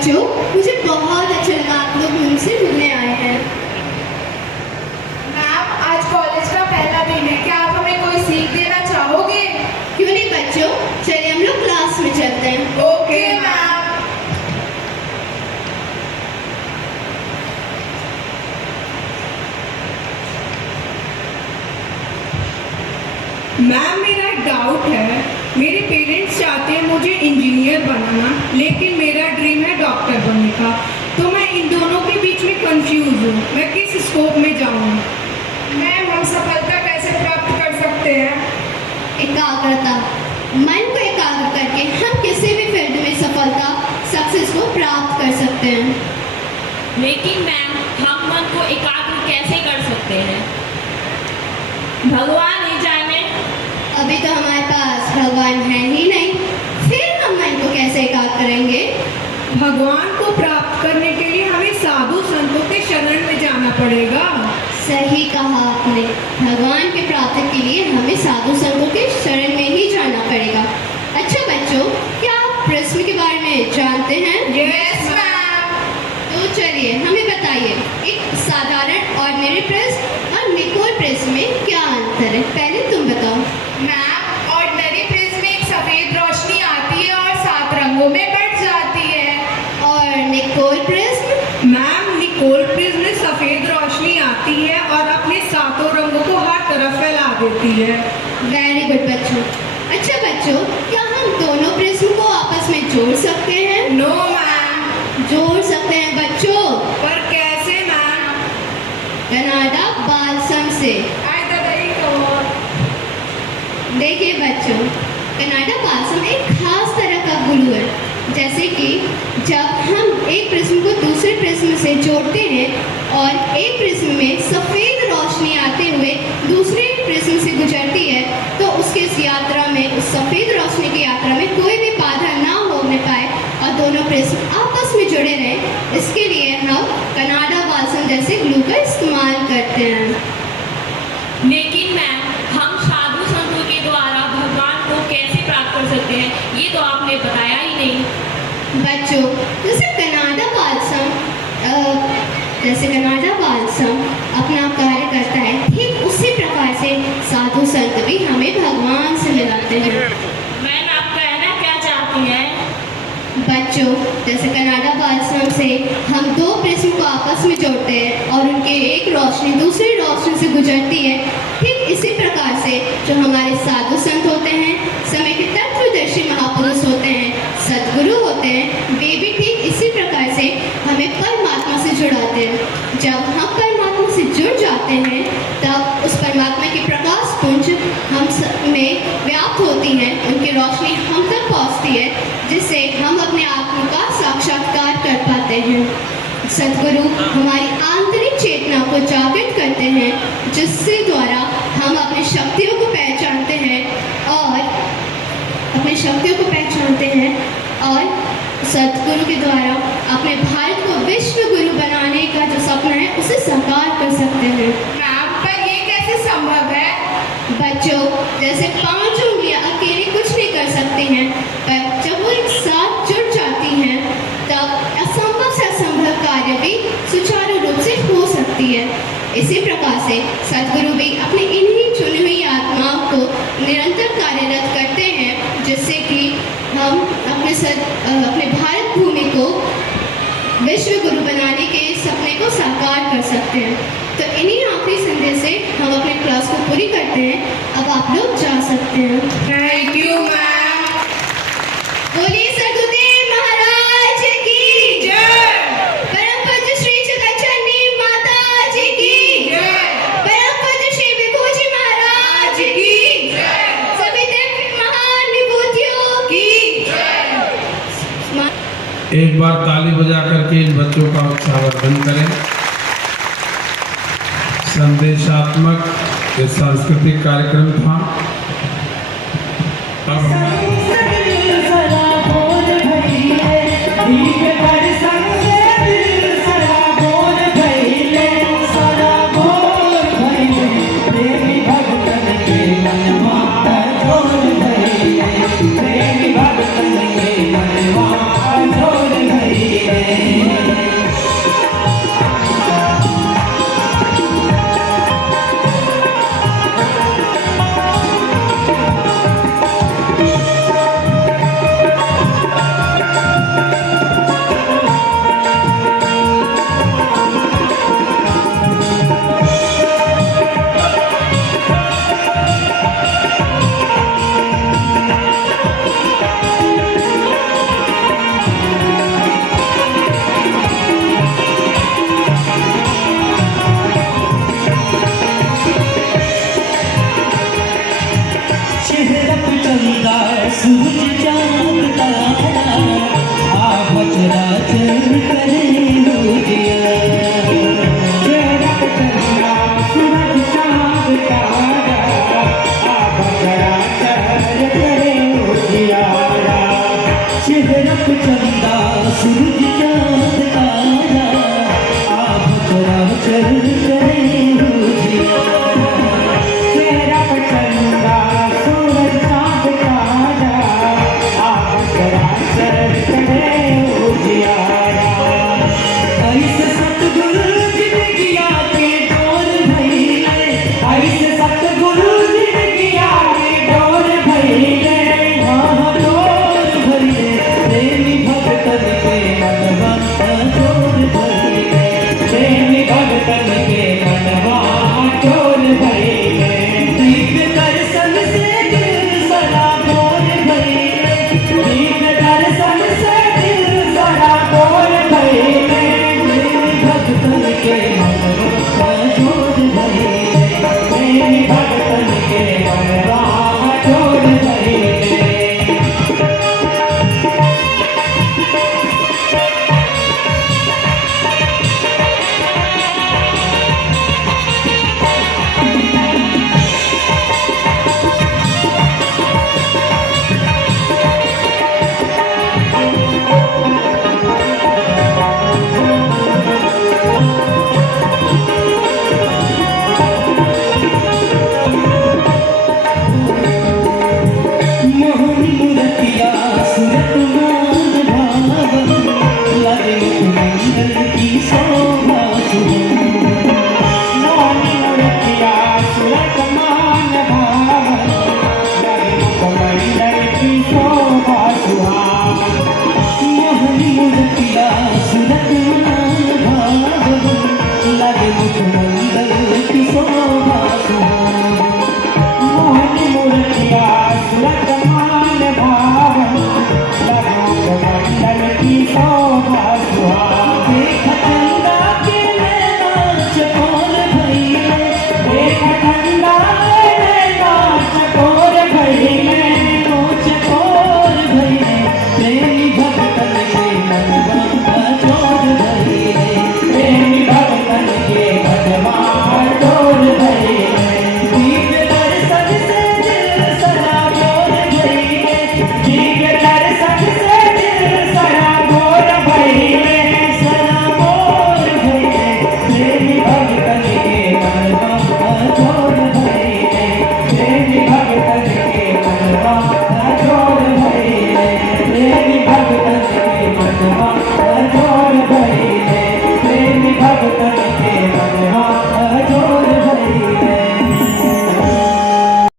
बच्चों, मुझे बहुत अच्छा लगा आप लोग मुझसे मिलने आए हैं। मैम, आज कॉलेज का पहला दिन है, क्या आप हमें कोई सीख देना चाहोगे? क्यों नहीं बच्चों, चलिए हम लोग क्लास में चलते हैं। Okay ma'am. मैम, मेरा एक डाउट है। मेरे पेरेंट्स चाहते हैं मुझे इंजीनियर बनाना, लेकिन मेरा ड्रीम है डॉक्टर बनने का। तो मैं इन दोनों के बीच में कंफ्यूज हूँ, मैं किस स्कोप में जाऊँ? मैम, हम सफलता कैसे प्राप्त कर सकते हैं? एकाग्रता, मन को एकाग्र करके हम किसी भी फील्ड में सफलता, सक्सेस को प्राप्त कर सकते हैं। लेकिन मैम, हम मन को एकाग्र कैसे कर सकते हैं? भगवान ही जाने। अभी तो हमारे पास भगवान है ही नहीं, फिर हम मन को कैसे एकाग्र करेंगे? भगवान को प्राप्त करने के लिए हमें साधु संतों के शरण में जाना पड़ेगा। सही कहा आपने, भगवान की प्राप्ति के लिए हमें साधु संतों के शरण में ही जाना पड़ेगा। अच्छा बच्चों, क्या आप प्रिज्म के बारे में जानते हैं? Yes ma'am. तो चलिए हमें बताइए, एक साधारण ऑर्डिनरी प्रिज्म और निकोल प्रिज्म में क्या अंतर है? पहले तुम बताओ। मैम, ऑर्डिनरी प्रिज्म में एक सफेद रोशनी आती है और 7 रंगों में बट जाती है। और Nicol prism? Ma'am, Nicol prism में सफेद रोशनी आती है और अपने 7 रंगों को हर तरफ फैला देती है। वेरी गुड बच्चों। अच्छा बच्चों, क्या हम दोनों प्रिज्म को आपस में जोड़ सकते हैं? No ma'am. जोड़ सकते हैं बच्चों। पर कैसे मैम? कनाडा बालसम से। आई दादाई कहो। देखिए बच्चों, कनाडा बालसम एक खास तरह का ग्लू है। जैसे कि जब हम एक प्रिज्म को दूसरे प्रिज्म से जोड़ते हैं और एक प्रिज्म में सफ़ेद रोशनी आते हुए दूसरे प्रिज्म से गुजरती है, तो उसके इस यात्रा में, उस सफ़ेद रोशनी की यात्रा में कोई भी बाधा ना होने पाए और दोनों प्रिज्म आपस में जुड़े रहें, इसके लिए हम कनाडा बालसम जैसे ग्लू का इस्तेमाल करते हैं। लेकिन मैम, हम साधु संतों के द्वारा भगवान को कैसे प्राप्त कर सकते हैं, ये तो आपने बताया ही नहीं। बच्चों, जैसे कनाडा बालसम अपना कार्य करता है, ठीक उसी प्रकार से साधु संत भी हमें भगवान से मिलाते हैं। मैम, आप कहना क्या चाहती हैं? बच्चों, जैसे कनाडा बालसम से हम 2 प्रिज्म को आपस में जोड़ते हैं और उनके एक रोशनी दूसरी रोशनी से गुजरती है, ठीक इसी प्रकार से जो हमारे साधु संत होते हैं, समय के तत्वदर्शी महापुरुष होते हैं, सद्गुरु होते हैं, वे भी ठीक इसी प्रकार से हमें परमात्मा से जुड़ाते हैं। जब हम परमात्मा से जुड़ जाते हैं, तब उस परमात्मा की प्रकाश पुंज हम में व्याप्त होती है, उनकी रोशनी हम तक पहुँचती है, जिससे हम अपने आत्मा का साक्षात्कार कर पाते हैं। सद्गुरु हमारी आंतरिक चेतना को जागृत करते हैं, जिससे द्वारा हम अपनी शक्तियों को पहचानते हैं और सद्गुरु के द्वारा अपने भारत को विश्व गुरु बनाने का जो सपना है, उसे साकार कर सकते हैं। मैम, पर ये कैसे संभव है? बच्चों, जैसे 5 उंगलियां अकेले कुछ नहीं कर सकती हैं, पर जब वो एक साथ जुड़ जाती हैं, तब असंभव से असंभव कार्य भी सुचारू रूप से हो सकती है। इसी प्रकार से सद्गुरु भी अपनी इन्हीं चुनी हुई आत्माओं को निरंतर कार्यरत करते हैं, जिससे कि हम अपने भारत भूमि को विश्व गुरु बनाने के सपने को साकार कर सकते हैं। तो इन्हीं आखिरी संदेश से हम अपने क्लास को पूरी करते हैं। अब आप लोग जा सकते हैं। Thank you ma'am. बोलिए सद्गुरुदेव महाराज की जय। परम पूज्य श्री जगतजननी माता जी की जय। परम पूज्य श्री विभूजी महाराज की जय। सभी दिव्य महान विभूतियों की जय। एक बार ताली बजा करके इन बच्चों का उत्साहवर्धन करें। संदेशात्मक ये सांस्कृतिक कार्यक्रम था। अब प्रेमी भगतन के मनवा जोड़ गई। चंदा सूरज चांद तारा आप चराचर करे उजियारा चेहरा पे चंदा सूरज चांद तारा आप चराचर करे उजियारा ऐसे सतगुरु जिंदगिया के डोर भइले ऐसे सतगुरु जिंदगिया के डोर भइले हाँ डोर भइले प्रेमी भगतन के मनवा डोर भइले प्रेमी भगतन के मनवा डोर भइले दीप दर्शन से दिल सदा डोर भइले दीप दर्शन से दिल सदा डोर भइले प्रेमी भगतन के मनवा डोर भइले प्रेमी भगतन के मनवा डोर भइले मोहन मूर्तिया सूरत मान भावन लगे मुखमंडल की शोभा सुहावन मोहनी मूर्तिया सुरत मान भावन लगे मुखमंडल की शोभा सुहावन मोहन मूर्तिया सूरत मान भावन लगे मुखमंडल की शोभा सुहावन मोहनी मूर्तिया सुरत मान भावन लगे मुखमंडल की शोभा